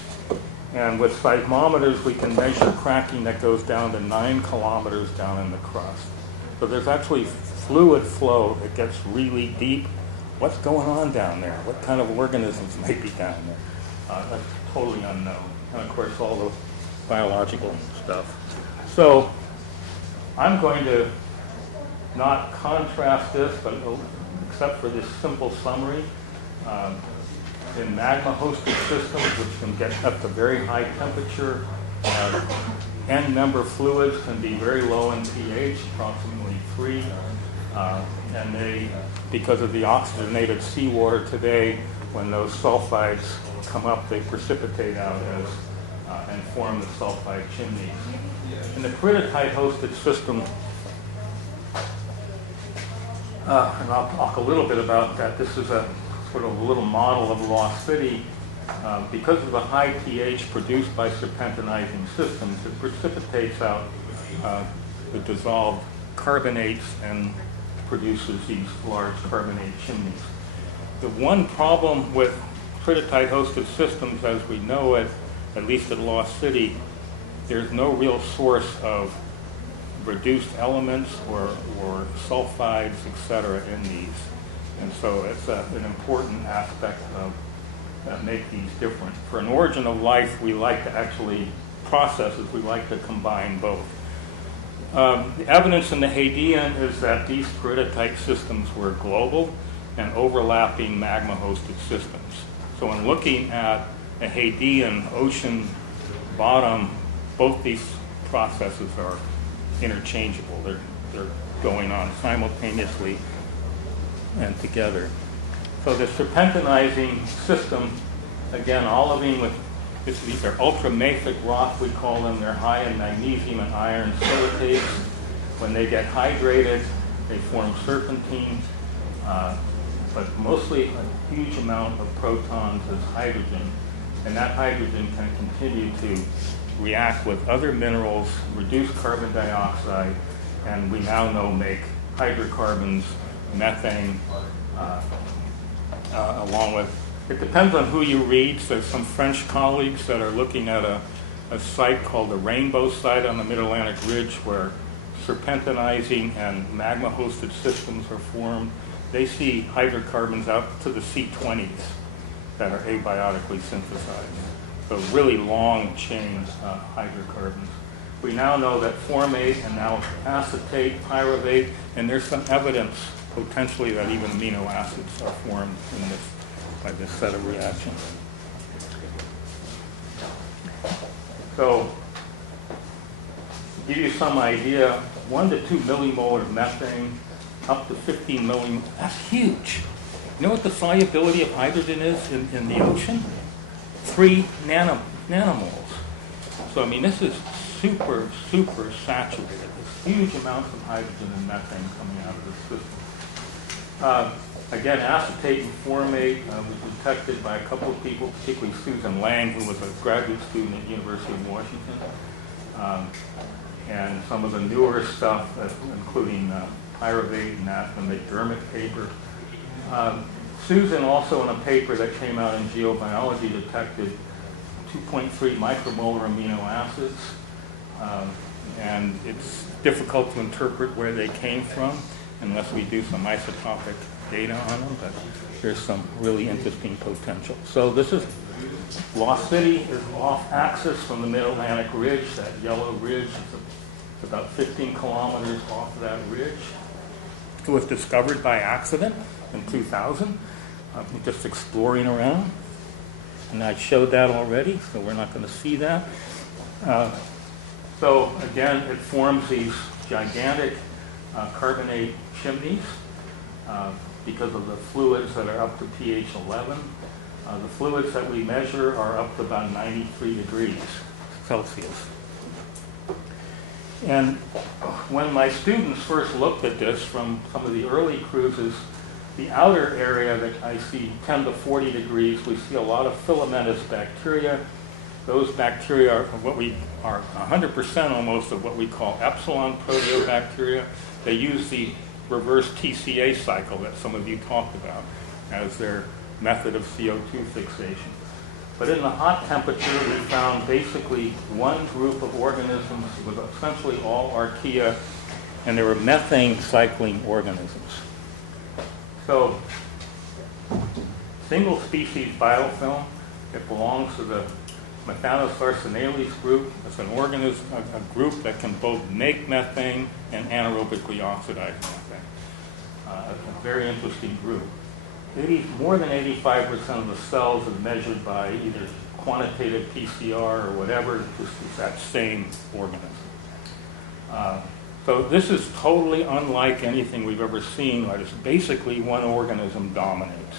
And with seismometers, we can measure cracking that goes down to 9 kilometers down in the crust. So there's actually fluid flow that gets really deep. What's going on down there? What kind of organisms may be down there? That's totally unknown. And of course, all the biological stuff. So I'm going to not contrast this, but except for this simple summary. In magma-hosted systems, which can get up to very high temperature, N-member fluids can be very low in pH, approximately 3, and they, because of the oxygenated seawater today, when those sulfides come up, they precipitate out and form the sulfide chimneys. In the peridotite-hosted system, and I'll talk a little bit about that. This is a sort of a little model of Lost City. Because of the high pH produced by serpentinizing systems, it precipitates out the dissolved carbonates and produces these large carbonate chimneys. The one problem with peridotite-hosted systems as we know it, at least at Lost City, there's no real source of reduced elements or sulfides, etc. in these. And so it's an important aspect of that make these different. For an origin of life, we like to actually processes, we like to combine both. The evidence in the Hadean is that these peridotite systems were global and overlapping magma-hosted systems. So in looking at a Hadean ocean bottom, both these processes are interchangeable. They're going on simultaneously and together. So the serpentinizing system, again, olivine with these are ultramafic rock, we call them. They're high in magnesium and iron silicates. When they get hydrated, they form serpentine, but mostly a huge amount of protons is hydrogen, and that hydrogen can continue to react with other minerals, reduce carbon dioxide, and we now know make hydrocarbons, methane, along with, it depends on who you read. So there's some French colleagues that are looking at a site called the Rainbow Site on the Mid-Atlantic Ridge where serpentinizing and magma-hosted systems are formed. They see hydrocarbons out to the C20s that are abiotically synthesized. So really long chain hydrocarbons. We now know that formate and now acetate, pyruvate, and there's some evidence potentially that even amino acids are formed in this, by this set of reactions. So, to give you some idea, 1 to 2 millimolar of methane, up to 15 millimolar, that's huge. You know what the solubility of hydrogen is in the ocean? 3 nanomoles. So, I mean, this is super, super saturated. There's huge amounts of hydrogen and methane coming out of this system. Again, acetate and formate was detected by a couple of people, particularly Susan Lang, who was a graduate student at the University of Washington. And some of the newer stuff, including pyruvate and that, the McDermott paper. Susan also in a paper that came out in Geobiology detected 2.3 micromolar amino acids. And it's difficult to interpret where they came from unless we do some isotopic data on them, but there's some really interesting potential. So this is Lost City is off axis from the Mid-Atlantic Ridge, that yellow ridge. It's about 15 kilometers off of that ridge. It was discovered by accident in 2000, just exploring around. And I showed that already, so we're not going to see that. So again, it forms these gigantic carbonate chimneys because of the fluids that are up to pH 11. The fluids that we measure are up to about 93 degrees Celsius. And when my students first looked at this from some of the early cruises, the outer area that I see 10 to 40 degrees, we see a lot of filamentous bacteria. Those bacteria are what we are 100% almost of what we call epsilon proteobacteria. They use the reverse TCA cycle that some of you talked about as their method of CO2 fixation. But in the hot temperature, we found basically one group of organisms with essentially all archaea, and they were methane cycling organisms. So, single species biofilm, it belongs to the Methanosarcinales group. It's an organism, a group that can both make methane and anaerobically oxidize methane. It's a very interesting group. More than 85% of the cells are measured by either quantitative PCR or whatever, just that same organism. So this is totally unlike anything we've ever seen. Right? It's basically one organism dominates.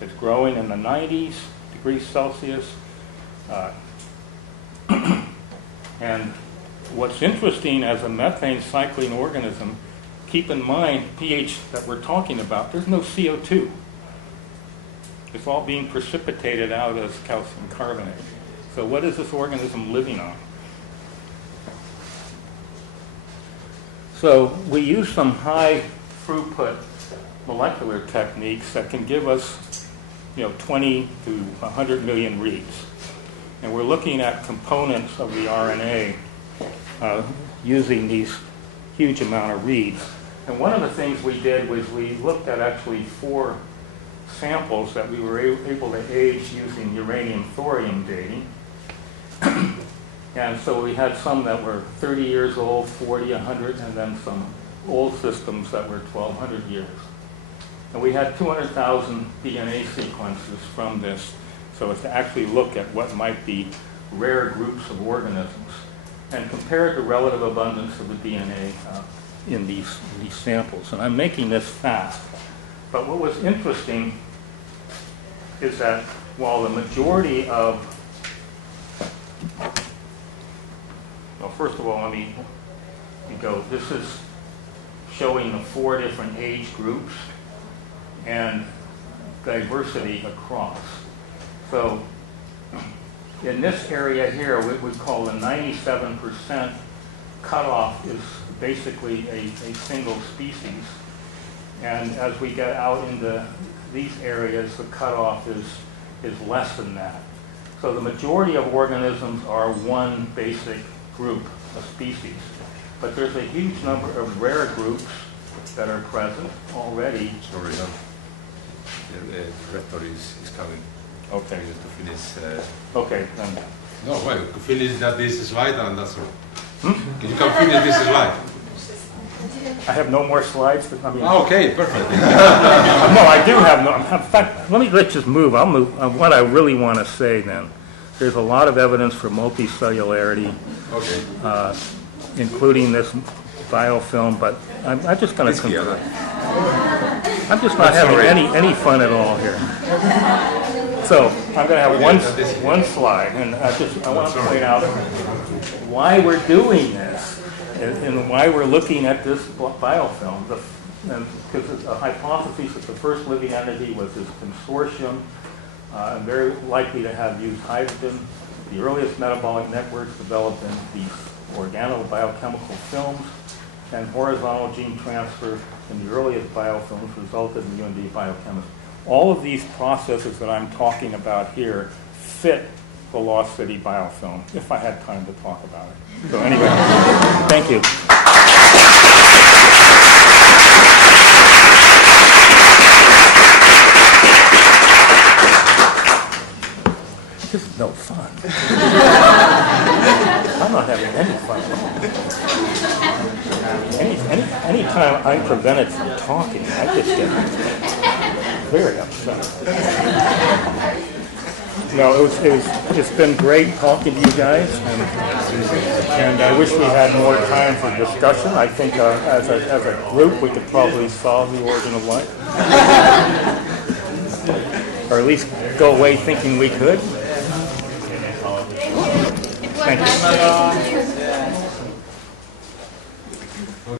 It's growing in the 90s degrees Celsius. And what's interesting as a methane cycling organism, keep in mind pH that we're talking about, there's no CO2. It's all being precipitated out as calcium carbonate. So what is this organism living on? So we use some high throughput molecular techniques that can give us 20 to 100 million reads. And we're looking at components of the RNA using these huge amount of reads. And one of the things we did was we looked at actually 4 samples that we were able to age using uranium-thorium dating. And so we had some that were 30 years old, 40, 100, and then some old systems that were 1,200 years. And we had 200,000 DNA sequences from this, so as to actually look at what might be rare groups of organisms and compare the relative abundance of the DNA in these samples. And I'm making this fast. But what was interesting is that while the majority of, well, first of all, let me go. This is showing the 4 different age groups and diversity across. So in this area here, what we call the 97% cutoff is basically a single species. And as we get out into these areas, the cutoff is less than that. So the majority of organisms are one basic group, a species. But there's a huge number of rare groups that are present already. Sorry, the rector is coming. Okay. To finish. Okay, then. No, well, to finish that this slide and that's all. Can you come finish this slide? I have no more slides, but I mean, Okay, perfect. no, I do have no. In fact, let's just move. I'll move. What I really want to say then, there's a lot of evidence for multicellularity, Okay. including this biofilm, but I'm just going It's to here. conclude. I'm just not having any fun at all here. So I'm going to have one slide, and I want to point out why we're doing this and why we're looking at this biofilm. Because it's a hypothesis that the first living entity was this consortium, and very likely to have used hydrogen. The earliest metabolic networks developed in these organobiochemical films, and horizontal gene transfer in the earliest biofilms resulted in UND biochemistry. All of these processes that I'm talking about here fit the Lost City biofilm, if I had time to talk about it. So anyway, thank you. This is no fun. I'm not having any fun. Anytime I'm prevented from talking, I just get very upset. No, it's been great talking to you guys, and I wish we had more time for discussion. I think as a group we could probably solve the origin of life, or at least go away thinking we could. Thank you.